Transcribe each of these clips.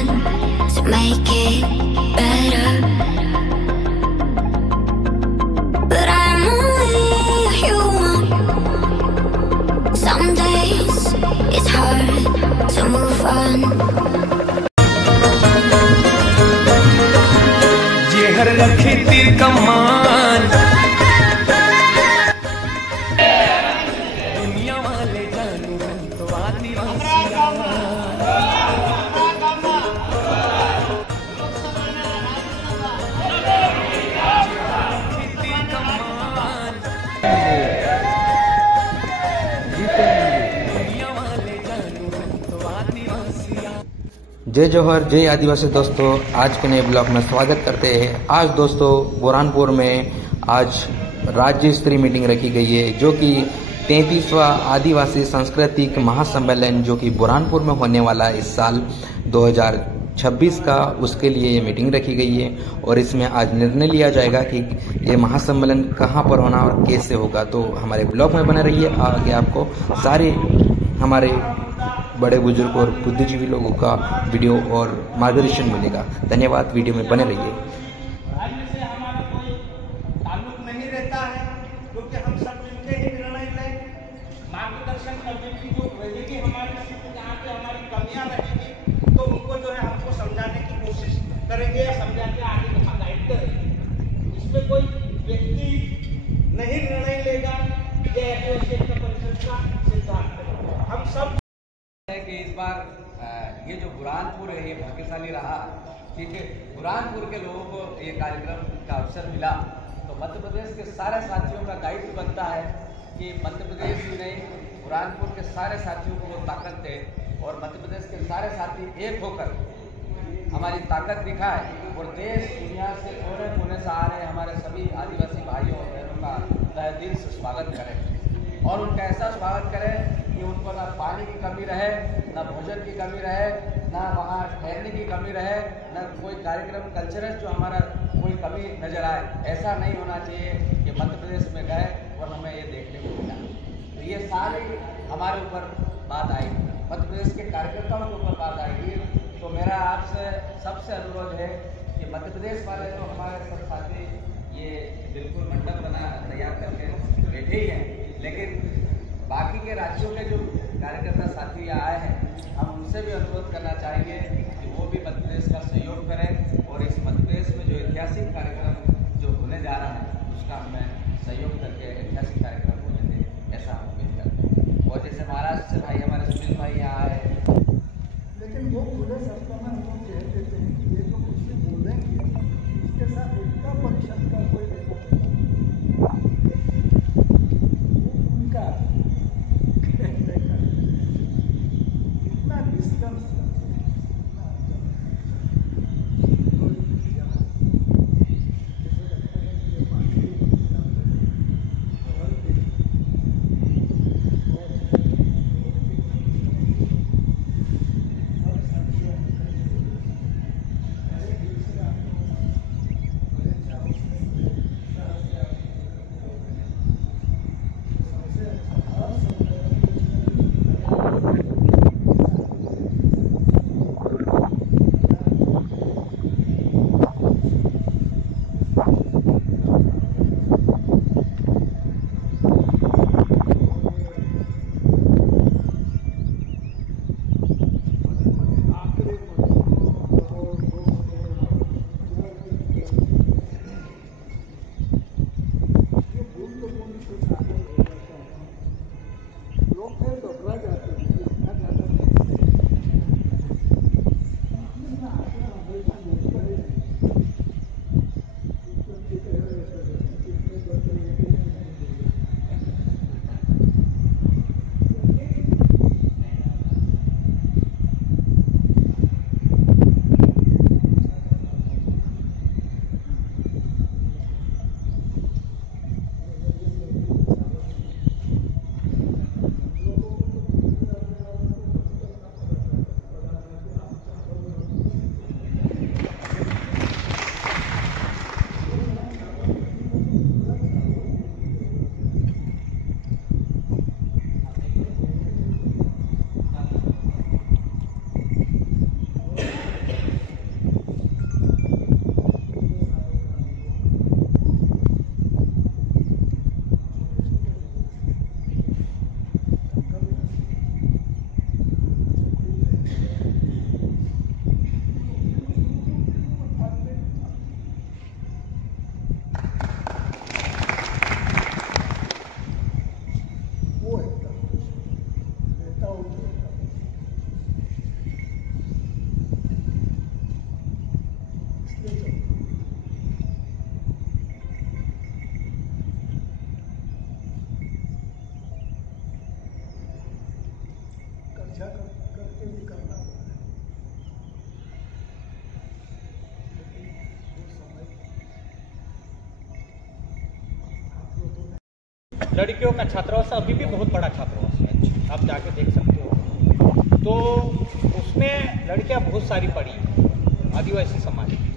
trying to make it better, but I'm only human. Some days it's hard to move on. ये हर रखी तीर कमान दुनिया वाले जानू तो आदिवासी जय जौहर जय आदिवासी। दोस्तों आज के नए ब्लॉग में स्वागत करते हैं। आज दोस्तों बुरहानपुर में आज राज्य स्तरीय मीटिंग रखी गई है, जो कि 33वां आदिवासी सांस्कृतिक महासम्मेलन जो कि बुरहानपुर में होने वाला है इस साल 2026 का, उसके लिए ये मीटिंग रखी गई है। और इसमें आज निर्णय लिया जाएगा कि ये महासम्मेलन कहाँ पर होना और कैसे होगा। तो हमारे ब्लॉग में बने रहिए, आगे आपको सारे हमारे बड़े बुजुर्ग और बुद्धिजीवी लोगों का वीडियो और मार्गदर्शन मिलेगा। धन्यवाद, वीडियो में बने रहिए। राज्य से हमारा कोई ताल्लुक नहीं रहता है, क्योंकि हम सब मिलकर ही निर्णय लें, मार्गदर्शन करने की जो रहेगी हमारी सीट, जहाँ पे हमारी कमियाँ रहेगी तो उनको जो है हमको समझाने की कोशिश करेंगे या समझा के आगे गाइड करेंगे। इसमें कोई व्यक्ति नहीं निर्णय लेगा, ये एसोसिएशन परिषद का सिद्धांत है। हम सब कि इस बार ये जो बुरहानपुर है ये भाग्यशाली रहा, क्योंकि बुरहानपुर के लोगों को ये कार्यक्रम का अवसर मिला। तो मध्य प्रदेश के सारे साथियों का दायित्व बनता है कि मध्य प्रदेश ही नहीं, बुरहानपुर के सारे साथियों को वो ताकत दे और मध्य प्रदेश के सारे साथी एक होकर हमारी ताकत दिखाए और देश दुनिया से कोने कोने से आ रहे हमारे सभी आदिवासी भाइयों और बहनों का तहे दिल से स्वागत करें और उनका ऐसा स्वागत करें कि उनको ना पानी की कमी रहे, ना भोजन की कमी रहे, ना वहाँ ठहरने की कमी रहे, ना कोई कार्यक्रम कल्चरल जो हमारा कोई कमी नजर आए। ऐसा नहीं होना चाहिए कि मध्य प्रदेश में गए और हमें ये देखने को मिला। तो ये सारी हमारे ऊपर बात आएगी, मध्य प्रदेश के कार्यकर्ताओं के ऊपर बात आएगी। तो मेरा आपसे सबसे अनुरोध है कि मध्य प्रदेश वाले जो हमारे सब साथी ये बिल्कुल मंडप बना तैयार करके बैठे ही हैं, लेकिन बाकी के राज्यों के जो कार्यकर्ता साथी यहाँ आए हैं, हम उनसे भी अनुरोध करना चाहेंगे कि वो भी मध्य प्रदेश का सहयोग करें और इस मध्य प्रदेश में जो ऐतिहासिक कार्यक्रम जो होने जा रहा है उसका हमें सहयोग करके ऐतिहासिक कार्यक्रम होने दें, ऐसा हम उम्मीद करते हैं। और जैसे महाराष्ट्र से भाई हमारे सुनील भाई यहाँ आए, लेकिन वो खुले शब्दों में हम लोग कह देते हैं कि ये जो कुछ भी बोलेंगे उसके साथ एकता परिषद का कोई लेना उनका इतना डिस्टेंस ये चलता है। कर्जा करके भी करना पड़ा है, लेकिन वो समय आप लोगों ने लड़कियों का छात्रावास अभी भी बहुत बड़ा छात्रावास है, आप जाके देख सकते हो। तो उसमें लड़कियां बहुत सारी पढ़ी हैं, आदिवासी समाज की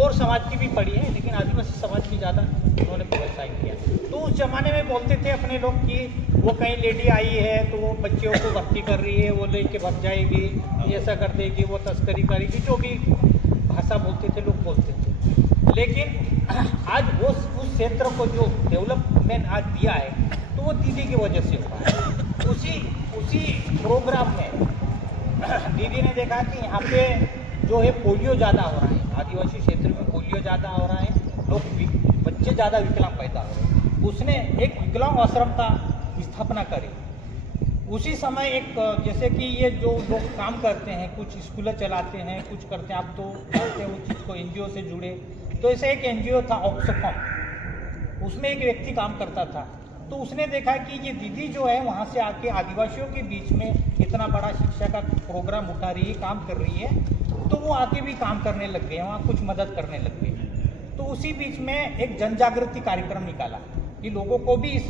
और समाज की भी पढ़ी है, लेकिन आदिवासी समाज की ज़्यादा उन्होंने प्रोत्साहित किया। तो उस ज़माने में बोलते थे अपने लोग कि वो कहीं लेडी आई है तो वो बच्चियों को भर्ती कर रही है, वो लेके भाग जाएगी, ऐसा कर देगी, वो तस्करी करेगी, जो भी भाषा बोलते थे लोग बोलते थे। लेकिन आज वो उस क्षेत्र को जो डेवलपमेंट आज दिया है तो वो दीदी की वजह से हुआ है। उसी प्रोग्राम में दीदी ने देखा कि यहाँ पे जो है पोलियो ज़्यादा हो रहा है, आदिवासी क्षेत्र में पोलियो ज़्यादा हो रहा है, लोग बच्चे ज़्यादा विकलांग पैदा हो रहे हैं। उसने एक विकलांग आश्रम का स्थापना करी। उसी समय एक जैसे कि ये जो लोग काम करते हैं, कुछ स्कूलें चलाते हैं, कुछ करते हैं, आप तो जानते हैं उस चीज़ को, NGO से जुड़े। तो ऐसे एक NGO था ऑक्सफॉर्म, उसमें एक व्यक्ति काम करता था। तो उसने देखा कि ये दीदी जो है वहाँ से आके आदिवासियों के बीच में इतना बड़ा शिक्षा का प्रोग्राम उठा रही है, काम कर रही है, तो वो आके भी काम करने लग गए, वहाँ कुछ मदद करने लग गए। तो उसी बीच में एक जन जागृति कार्यक्रम निकाला कि लोगों को भी इस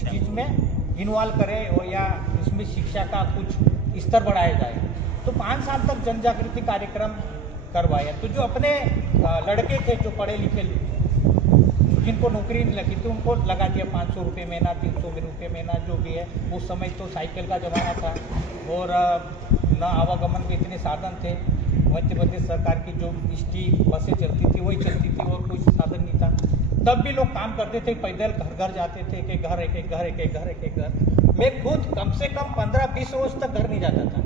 चीज़ में इन्वॉल्व करें और या इसमें शिक्षा का कुछ स्तर बढ़ाया जाए। तो 5 साल तक जन जागृति कार्यक्रम करवाया। तो जो अपने लड़के थे जो पढ़े लिखे, जिनको नौकरी नहीं लगी थी, उनको लगा दिया 500 रुपये महीना, 300 रुपये महीना, जो भी है। उस समय तो साइकिल का ज़माना था और न आवागमन के इतने साधन थे। मध्य प्रदेश सरकार की जो ST बसें चलती थी वही चलती थी और कोई साधन नहीं था। तब भी लोग काम करते थे, पैदल घर घर जाते थे, एक एक घर एक एक घर एक एक घर एक एक घर। मैं खुद कम से कम 15-20 रोज तक घर नहीं जाता था,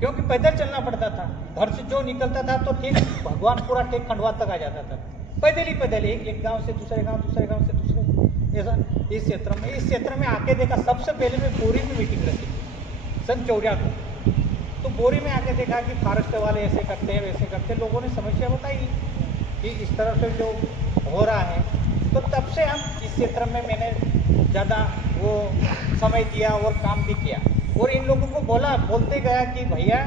क्योंकि पैदल चलना पड़ता था। घर से जो निकलता था तो ठीक भगवानपुरा टेक खंडवा तक आ जाता था, पैदल ही एक गांव से दूसरे गांव, दूसरे गांव से दूसरे, ऐसा। इस क्षेत्र में आके देखा, सबसे पहले मैं बोरी में मीटिंग रखी सन 94 को। तो बोरी में आके देखा कि फॉरेस्ट वाले ऐसे करते हैं, वैसे करते हैं। लोगों ने समस्या बताई कि इस तरह से जो हो रहा है। तो तब से हम इस क्षेत्र में मैंने ज़्यादा वो समय दिया और काम भी किया और इन लोगों को बोलते गया कि भैया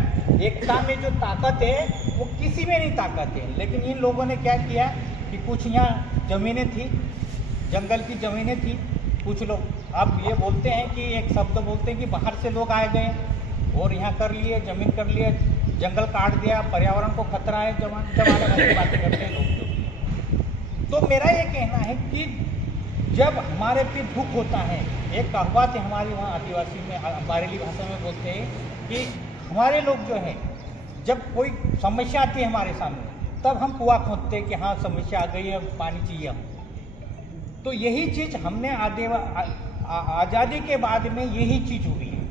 एकता में जो ताकत है वो किसी में नहीं ताकत है। लेकिन इन लोगों ने क्या किया कि कुछ यहाँ ज़मीनें थी, जंगल की ज़मीनें थी, कुछ लोग अब ये बोलते हैं कि एक शब्द बोलते हैं कि बाहर से लोग आए गए और यहाँ कर लिए, ज़मीन कर लिए, जंगल काट दिया, पर्यावरण को खतरा है, जमाने वाली बातें करते हैं लोग। तो मेरा ये कहना है कि जब हमारे पे दुख होता है, एक कहावत है हमारी वहाँ आदिवासी में, बारेली भाषा में बोलते हैं कि हमारे लोग जो है जब कोई समस्या आती है हमारे सामने, तब हम कुआं खोदते हैं कि हाँ समस्या आ गई है, पानी चाहिए हम। तो यही चीज़ हमने आज़ादी के बाद में यही चीज़ हुई है,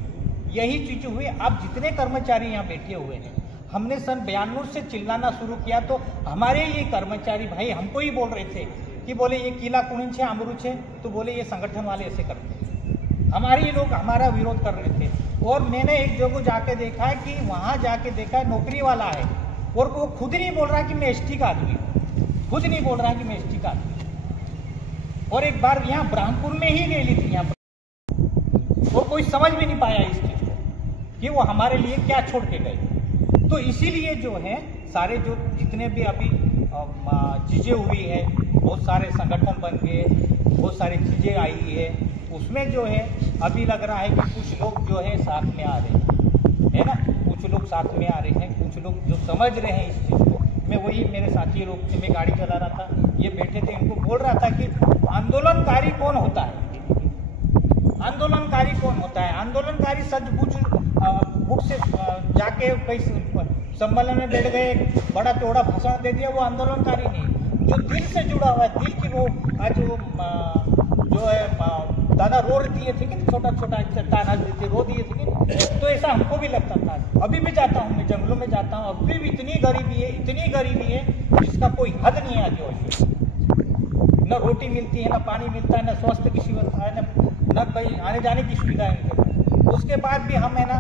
यही चीज़ हुई। अब जितने कर्मचारी यहाँ बैठे हुए हैं, हमने सन 92 से चिल्लाना शुरू किया तो हमारे ये कर्मचारी भाई हमको ही बोल रहे थे कि बोले ये किला कुणिन छे, अमरुच है, तो बोले ये संगठन वाले ऐसे करते हैं। हमारे ये लोग हमारा विरोध कर रहे थे। और मैंने एक जगह जाके देखा है कि वहाँ जाके देखा है नौकरी वाला है और वो खुद नहीं बोल रहा कि मैं ST का आदमी हूँ, खुद नहीं बोल रहा कि मैं ST का आदमी हूँ। और एक बार यहाँ ब्रह्मपुर में ही गई थी यहाँ पर, और कोई समझ भी नहीं पाया इस चीज़ को कि वो हमारे लिए क्या छोड़ के गए। तो इसीलिए जो है सारे जो जितने भी अभी चीज़ें हुई है, बहुत सारे संगठन बन गए, बहुत सारी चीज़ें आई है, उसमें जो है अभी लग रहा है कि कुछ लोग जो है साथ में आ रहे हैं, है ना, कुछ लोग साथ में आ रहे हैं, कुछ लोग जो समझ रहे हैं इस चीज़ को। मैं वही मेरे साथी लोग थे, मैं गाड़ी चला रहा था, ये बैठे थे, इनको बोल रहा था कि आंदोलनकारी कौन होता है, आंदोलनकारी कौन होता है। आंदोलनकारी सचमुच बुक से जाके कई सम्मेलन में बैठ गए, बड़ा चौड़ा भाषण दे दिया, वो आंदोलनकारी नहीं। जो दिल से जुड़ा हुआ है, दिल की वो आज वो जो है दादा रो दिए थे कि छोटा छोटा अनाज देते, रो दिए थे कि, तो ऐसा हमको भी लगता था। अभी भी जाता हूँ मैं, जंगलों में जाता हूँ, अभी भी इतनी गरीबी है, इतनी गरीबी है जिसका कोई हद नहीं है आदिवासी। न रोटी मिलती है, न पानी मिलता है, न स्वास्थ्य की सुविधा है, न कहीं आने जाने की सुविधा है। उसके बाद भी हम है ना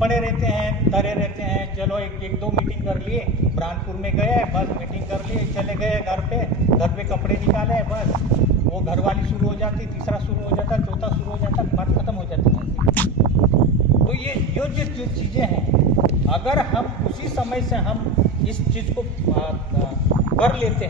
पड़े रहते हैं, धरे रहते हैं। चलो एक दो मीटिंग कर लिए, बुरहानपुर में गए, बस मीटिंग कर लिए, चले गए घर पे कपड़े निकाले, बस वो घर वाली शुरू हो जाती, तीसरा शुरू हो जाता, चौथा शुरू हो जाता, बात खत्म हो जाती है। तो ये जो चीज़ें हैं, अगर हम उसी समय से हम इस चीज़ को कर लेते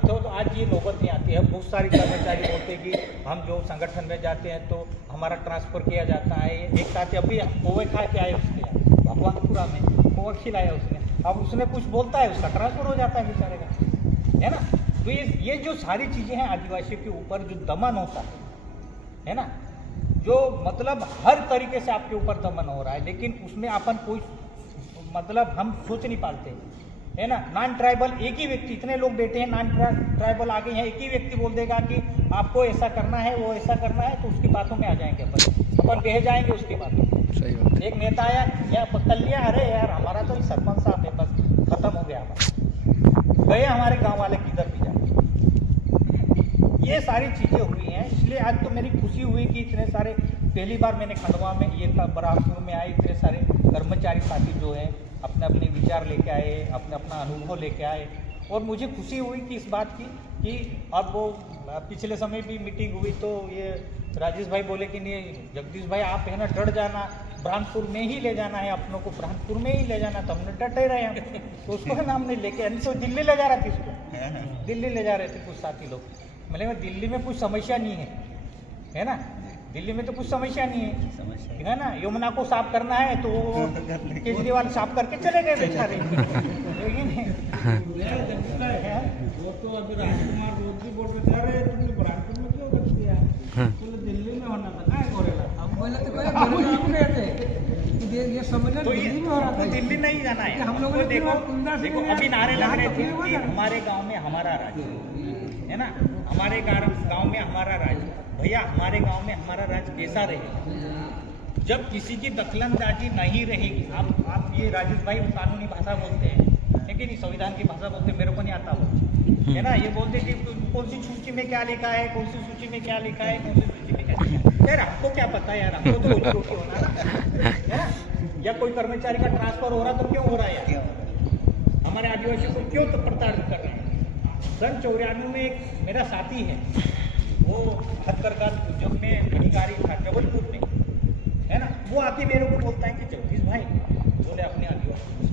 तो आज ये नौबत नहीं आती है। बहुत सारी कर्मचारी बोलते हैं कि हम जो संगठन में जाते हैं तो हमारा ट्रांसफ़र किया जाता है। एक साथी अभी पोहे खा के आए उसके यहाँ भगवानपुरा में, पोहा खिलाया उसने, अब उसने कुछ बोलता है उसका ट्रांसफ़र हो जाता है बेचारे का, है ना। तो ये जो सारी चीज़ें हैं आदिवासियों के ऊपर जो दमन होता है ना, जो मतलब हर तरीके से आपके ऊपर दमन हो रहा है, लेकिन उसमें अपन कोई मतलब हम सोच नहीं पाते, है ना। नॉन ट्राइबल एक ही व्यक्ति, इतने लोग बैठे हैं, नॉन ट्राइबल आ गए हैं, एक ही व्यक्ति बोल देगा कि आपको ऐसा करना है, वो ऐसा करना है, तो उसकी बातों में आ जाएंगे अपन बह जाएंगे उसकी बातों में। सही बात। एक नेता आया या पकड़ लिया, अरे यार हमारा तो सरपंच साहब है, बस खत्म हो गया हमारा, गए हमारे गाँव वाले किधर भी जाए। ये सारी चीज़ें हुई हैं, इसलिए आज तो मेरी खुशी हुई कि इतने सारे, पहली बार मैंने खंडवा में ये बुरहानपुर में आए, इतने सारे कर्मचारी साथी जो हैं अपने अपने विचार लेके आए, अपना अनुभव लेके आए, और मुझे खुशी हुई कि इस बात की कि अब वो पिछले समय भी मीटिंग हुई तो ये राजेश भाई बोले कि नहीं जगदीश भाई आप है ना डट जाना, बुरहानपुर में ही ले जाना है अपनों को, बुरहानपुर में ही ले जाना, तो हमने डटे रहे हम। तो उसको है नाम नहीं लेके, तो दिल्ली ले जा रहा था इसको, दिल्ली ले जा रहे थे कुछ साथी लोग। मतलब दिल्ली में कुछ समस्या नहीं है ना, दिल्ली में तो कुछ समस्या नहीं है ना। यमुना को साफ करना है तो केजरीवाल साफ करके चले गए बेचारे, लेकिन वो तो अभी राजकुमार रोज भी बोल रहे थे तुमने बुरहानपुर में क्यों कर दिया, बोले दिल्ली में होना था, क्या गोरेला अब बोले तो ये सम्मेलन दिल्ली में हो रहा था, दिल्ली नहीं जाना है हम लोगों ने। देखो अभी नारे लग रहे थे कि हमारे गाँव में हमारा राज्य, है ना, हमारे गांव में हमारा राज्य। भैया हमारे गांव में हमारा राज्य कैसा रहेगा जब किसी की दखलंदाजी नहीं रहेगी। आप ये राजेश भाई कानूनी भाषा बोलते हैं, लेकिन संविधान की भाषा बोलते हैं, मेरे को नहीं आता वो, है ना। ये बोलते कि कौन सी सूची में क्या लिखा है, कौन सी सूची में क्या लिखा है, कौन सी सूची में क्या लिखा है। यार हमको क्या पता है यार, हमको तो रोजी रोटी होना है ना। या कोई कर्मचारी का ट्रांसफर हो रहा तो क्यों हो रहा है यार, हमारे आदिवासियों को क्यों तो प्रताड़ित कर रहे हैं। सन 94 में एक मेरा साथी है, वो हथकरघा उद्योग में अधिकारी था जबलपुर में, है ना। वो आके मेरे को बोलता है कि जगदीश भाई बोले अपने आदिवासी